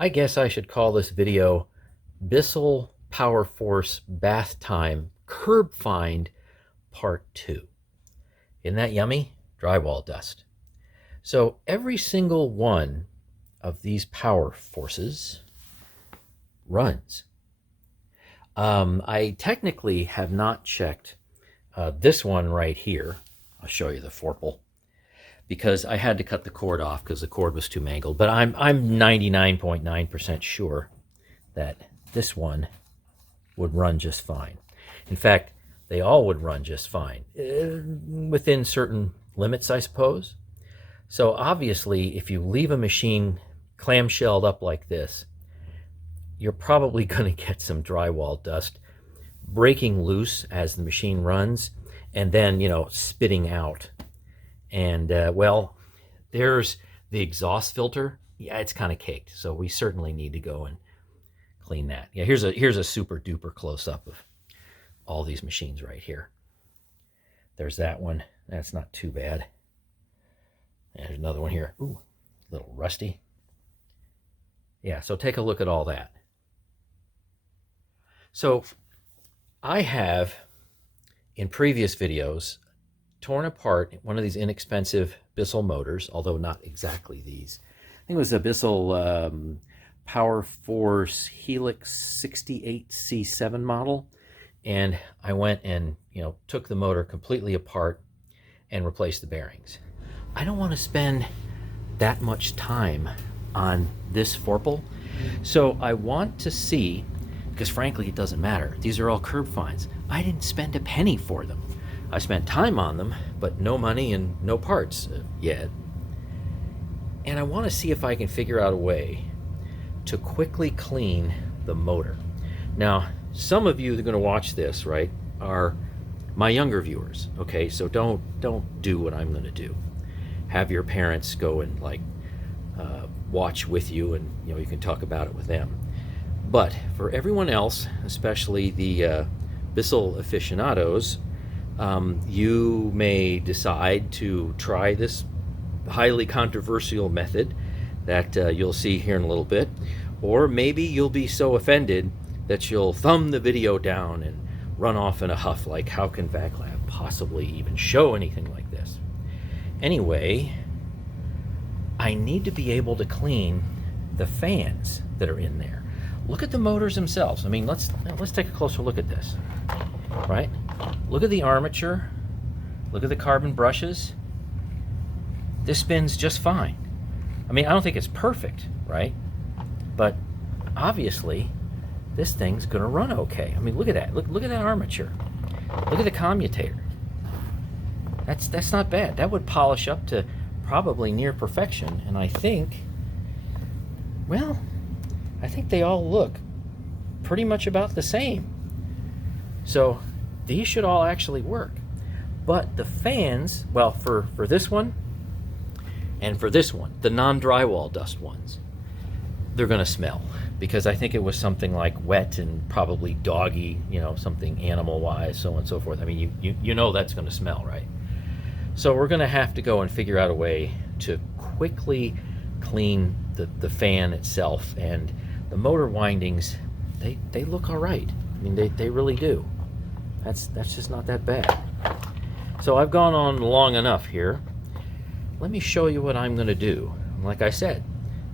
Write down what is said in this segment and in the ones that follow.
I guess I should call this video Bissell Powerforce Bath Time Curb Find Part 2. Isn't that yummy? Drywall dust. So every single one of these power forces runs. I technically have not checked this one right here. I'll show you the fourple, because I had to cut the cord off because the cord was too mangled. But I'm 99.9% sure that this one would run just fine. In fact, they all would run just fine, within certain limits, I suppose. So obviously, if you leave a machine clamshelled up like this, you're probably going to get some drywall dust breaking loose as the machine runs, and then, spitting out. And, well, there's the exhaust filter. Yeah, it's kind of caked, so we certainly need to go and clean that. Yeah, here's a super duper close-up of all these machines right here. There's that one. That's not too bad. There's another one here. Ooh, a little rusty. Yeah, so take a look at all that. So I have, in previous videos, torn apart one of these inexpensive Bissell motors, although not exactly these. I think it was a Bissell Powerforce Helix 68C7 model. And I went and, took the motor completely apart and replaced the bearings. I don't want to spend that much time on this fourple. So I want to see, because frankly, it doesn't matter. These are all curb finds. I didn't spend a penny for them. I spent time on them, but no money and no parts yet. And I want to see if I can figure out a way to quickly clean the motor. Now, some of you that are going to watch this, right, are my younger viewers, okay? So don't do what I'm going to do. Have your parents go and watch with you, and you can talk about it with them. But for everyone else, especially the Bissell aficionados, you may decide to try this highly controversial method that you'll see here in a little bit, or maybe you'll be so offended that you'll thumb the video down and run off in a huff, like, how can VacLab possibly even show anything like this? Anyway, I need to be able to clean the fans that are in there. Look at the motors themselves. I mean, let's take a closer look at this, right? Look at the armature. Look at the carbon brushes. This spins just fine. I mean, I don't think it's perfect, right? But obviously, this thing's going to run okay. I mean, look at that. Look at that armature. Look at the commutator. That's not bad. That would polish up to probably near perfection. And I think they all look pretty much about the same. So these should all actually work. But the fans, well, for this one and for this one, the non-drywall dust ones, they're going to smell, because I think it was something like wet and probably doggy, something animal-wise, so on and so forth. I mean, you know that's going to smell, right? So we're going to have to go and figure out a way to quickly clean the fan itself, and the motor windings, they look all right. I mean, they really do. That's just not that bad. So I've gone on long enough here. Let me show you what I'm going to do. Like I said,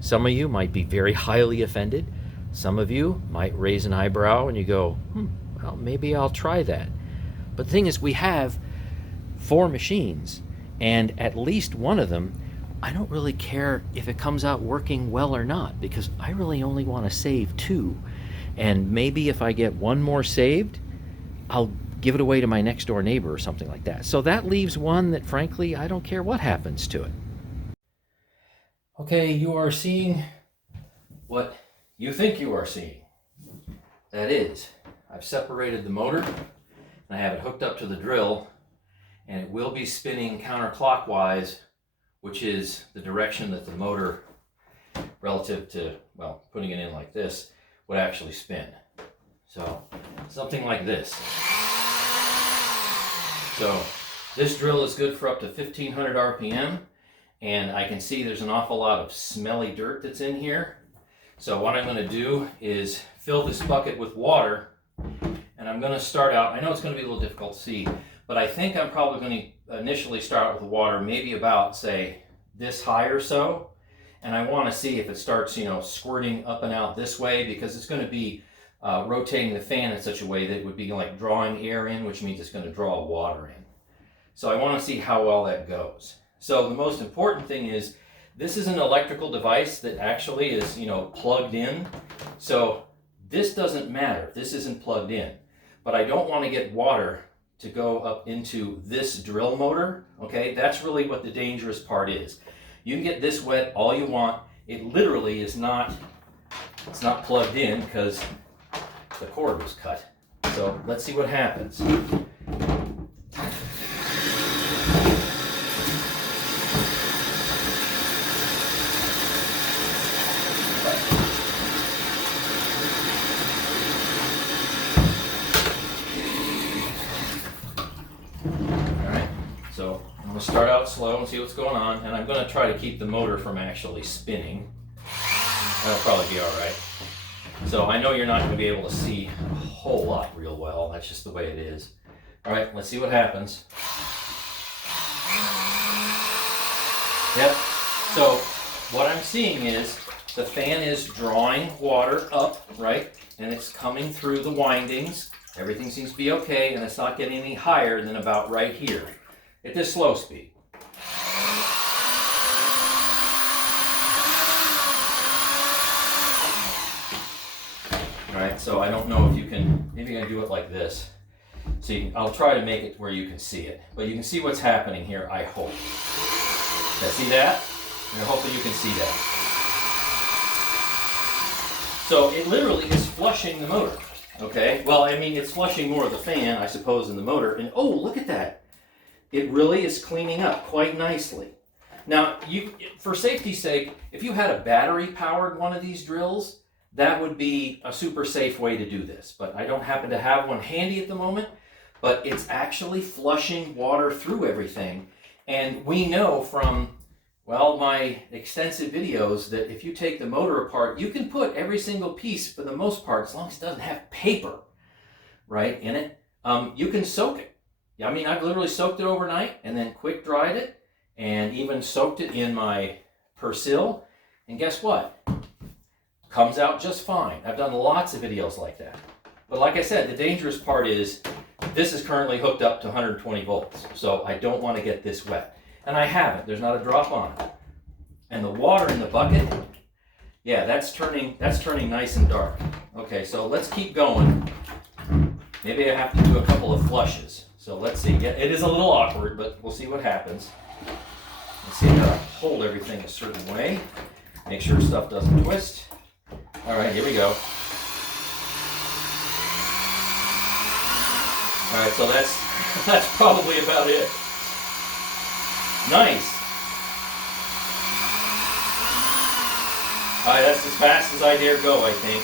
some of you might be very highly offended. Some of you might raise an eyebrow and you go, well, maybe I'll try that. But the thing is, we have 4 machines, and at least one of them, I don't really care if it comes out working well or not, because I really only want to save 2. And maybe if I get one more saved, I'll give it away to my next door neighbor or something like that. So that leaves one that, frankly, I don't care what happens to it. Okay, you are seeing what you think you are seeing. That is, I've separated the motor, and I have it hooked up to the drill, and it will be spinning counterclockwise, which is the direction that the motor, relative to, well, putting it in like this, would actually spin. So something like this. So this drill is good for up to 1500 RPM, and I can see there's an awful lot of smelly dirt that's in here. So what I'm going to do is fill this bucket with water, and I'm going to start out, I know it's going to be a little difficult to see, but I think I'm probably going to initially start out with the water maybe about, say, this high or so. And I want to see if it starts, you know, squirting up and out this way, because it's going to be rotating the fan in such a way that it would be like drawing air in, which means it's going to draw water in. So I want to see how well that goes. So the most important thing is, this is an electrical device that actually is, you know, plugged in. So this doesn't matter. This isn't plugged in. But I don't want to get water to go up into this drill motor. Okay, that's really what the dangerous part is. You can get this wet all you want. It literally is not, it's not plugged in because the cord was cut. So let's see what happens. So I'm going to start out slow and see what's going on, and I'm going to try to keep the motor from actually spinning. That'll probably be all right. So I know you're not going to be able to see a whole lot real well. That's just the way it is. All right, let's see what happens. Yep. So what I'm seeing is the fan is drawing water up, right? And it's coming through the windings. Everything seems to be okay, and it's not getting any higher than about right here at this slow speed. All right, so I don't know if you can, maybe you're gonna do it like this. See, I'll try to make it where you can see it, but you can see what's happening here, I hope. Yeah, see that? And hopefully you can see that. So it literally is flushing the motor, okay? Well, I mean, it's flushing more of the fan, I suppose, than the motor, and oh, look at that. It really is cleaning up quite nicely. Now, for safety's sake, if you had a battery-powered one of these drills, that would be a super safe way to do this. But I don't happen to have one handy at the moment, but it's actually flushing water through everything. And we know from, well, my extensive videos that if you take the motor apart, you can put every single piece, for the most part, as long as it doesn't have paper, right, in it, you can soak it. I mean, I've literally soaked it overnight and then quick dried it and even soaked it in my Persil. And guess what? Comes out just fine. I've done lots of videos like that. But like I said, the dangerous part is this is currently hooked up to 120 volts. So I don't want to get this wet. And I haven't. There's not a drop on it. And the water in the bucket, yeah, that's turning nice and dark. Okay, so let's keep going. Maybe I have to do a couple of flushes. So let's see. Yeah, it is a little awkward, but we'll see what happens. Let's see how to hold everything a certain way. Make sure stuff doesn't twist. All right, here we go. All right, so that's probably about it. Nice. All right, that's as fast as I dare go, I think.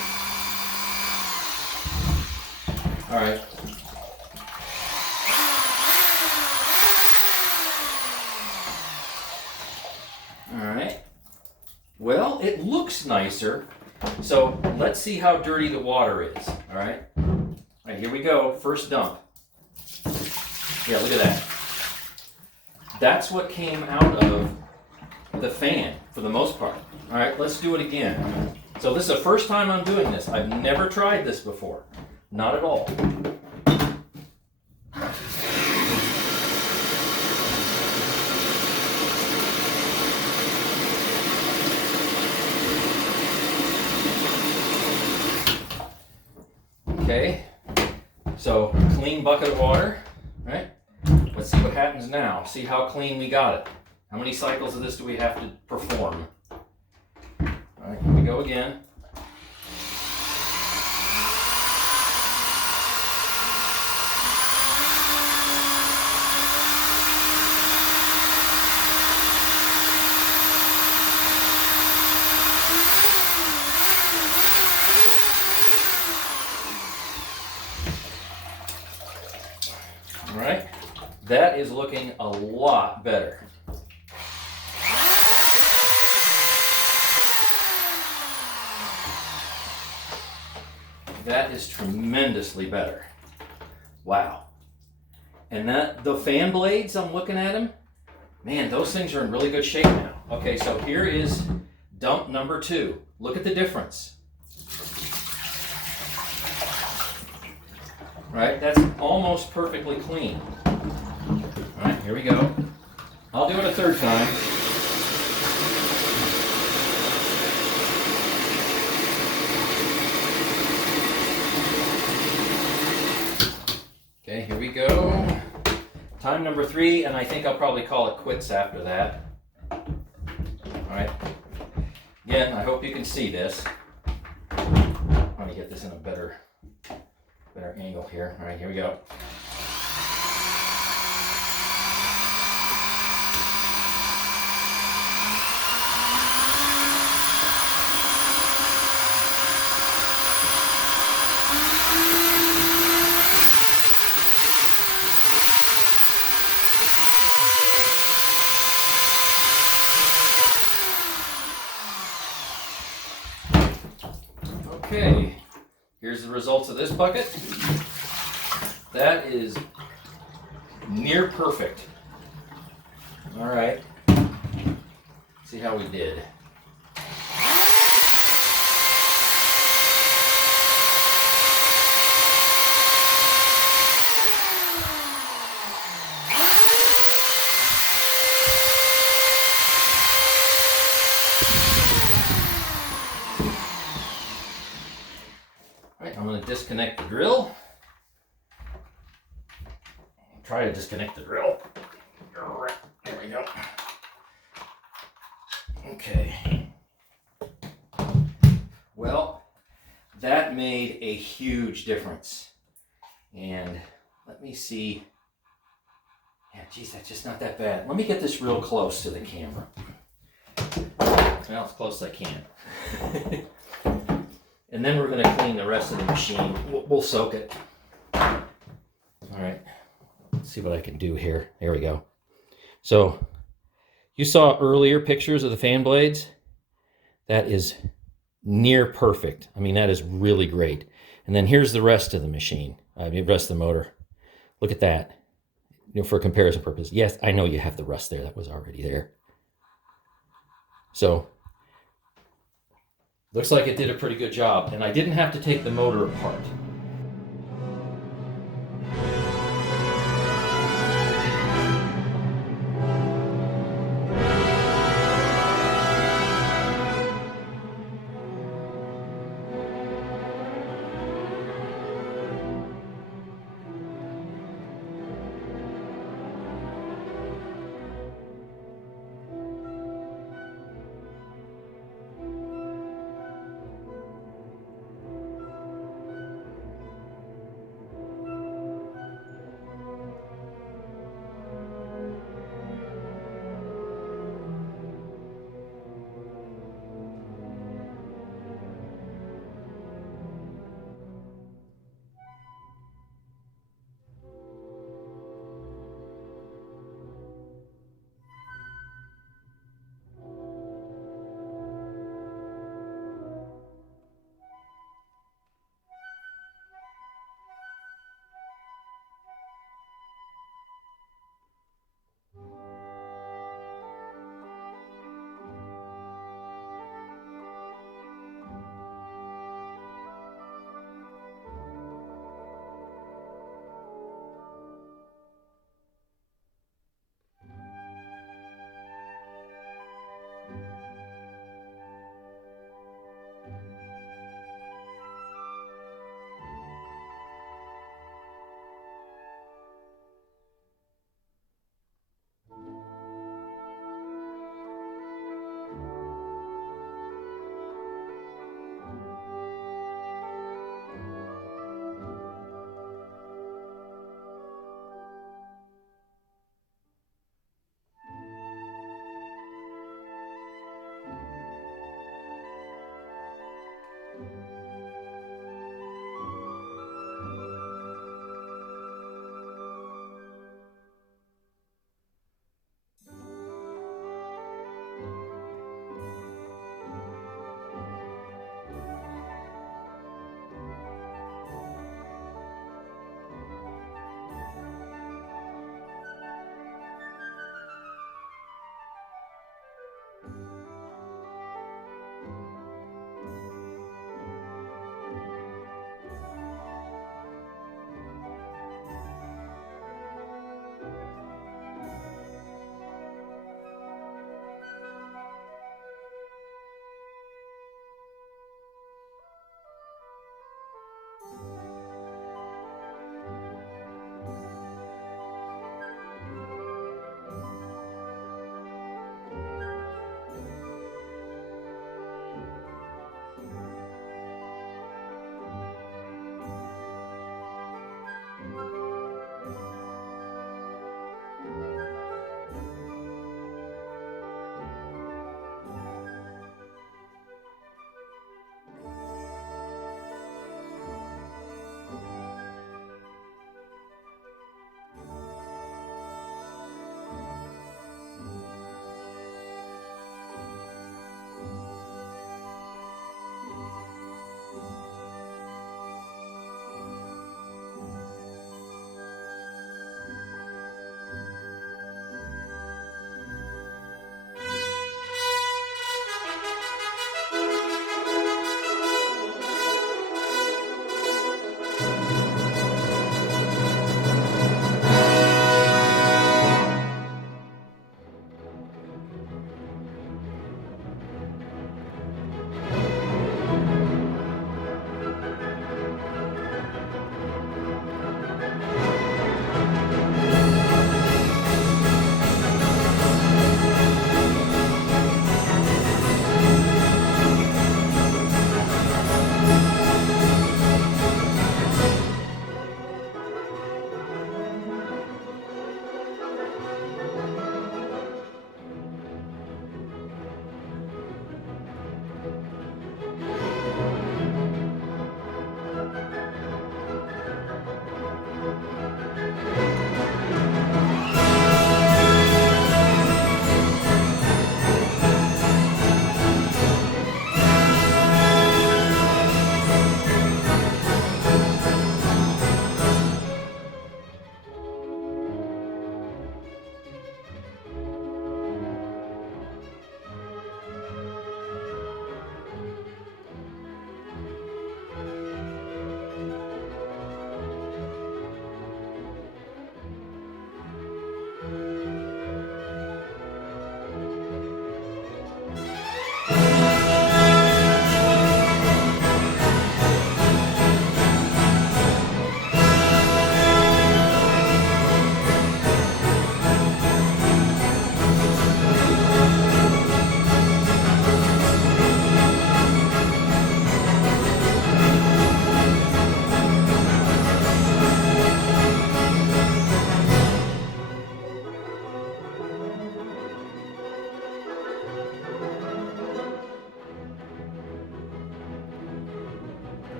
All right. Well, it looks nicer. So let's see how dirty the water is. All right. All right, here we go. First dump. Yeah, look at that. That's what came out of the fan for the most part. All right, let's do it again. So this is the first time I'm doing this. I've never tried this before. Not at all. Okay, so clean bucket of water, right? Let's see what happens now. See how clean we got it. How many cycles of this do we have to perform? All right, here we go again. All right, that is looking a lot better. That is tremendously better. Wow. And the fan blades, I'm looking at them, man, those things are in really good shape now. Okay, so here is dump number 2. Look at the difference. Right, that's almost perfectly clean. All right, here we go. I'll do it a third time. Okay, here we go. Time number 3, and I think I'll probably call it quits after that. All right. Again, I hope you can see this. Let me get this in a better angle here. All right, here we go. Okay, here's the results of this bucket. That is near perfect. All right, see how we did. All right, I'm going to disconnect the drill. Try to disconnect the drill. There we go. Okay. Well, that made a huge difference. And let me see. Yeah, geez, that's just not that bad. Let me get this real close to the camera. Well, as close as I can. And then we're going to clean the rest of the machine. We'll soak it. All right. Let's see what I can do here. There we go. So you saw earlier pictures of the fan blades. That is near perfect. I mean, that is really great. And then here's the rest of the machine. The rest of the motor. Look at that. You know, for comparison purpose. Yes, I know you have the rust there. That was already there. So looks like it did a pretty good job. And I didn't have to take the motor apart.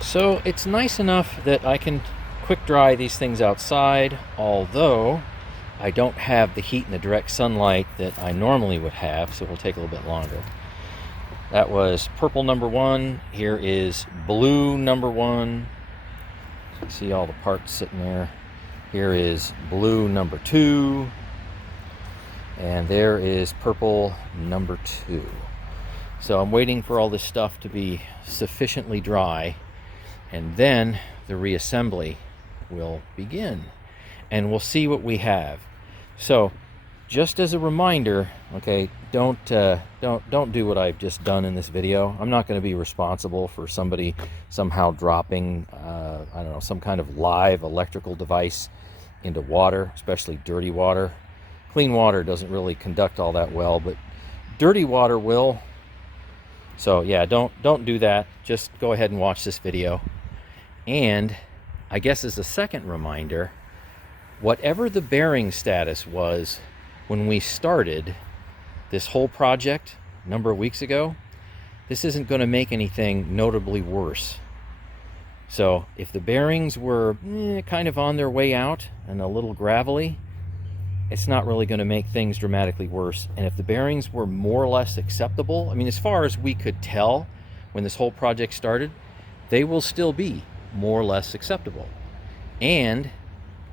So it's nice enough that I can quick dry these things outside, although I don't have the heat and the direct sunlight that I normally would have, so it'll take a little bit longer. That was purple number 1. Here is blue number 1. See all the parts sitting there. Here is blue number 2. And there is purple number 2. So I'm waiting for all this stuff to be sufficiently dry, and then the reassembly will begin. And we'll see what we have. So just as a reminder, okay, don't do what I've just done in this video. I'm not going to be responsible for somebody somehow dropping, I don't know, some kind of live electrical device into water, especially dirty water. Clean water doesn't really conduct all that well, but dirty water will. So yeah, don't do that. Just go ahead and watch this video. And I guess as a second reminder, whatever the bearing status was when we started this whole project a number of weeks ago, this isn't going to make anything notably worse. So if the bearings were kind of on their way out and a little gravelly, it's not really going to make things dramatically worse. And if the bearings were more or less acceptable, I mean, as far as we could tell when this whole project started, they will still be more or less acceptable. And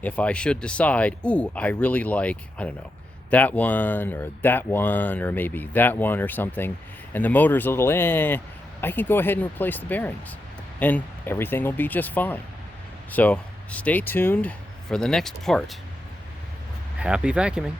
if I should decide, ooh, I really like, I don't know, that one or maybe that one or something, and the motor's a little I can go ahead and replace the bearings and everything will be just fine. So stay tuned for the next part. Happy vacuuming.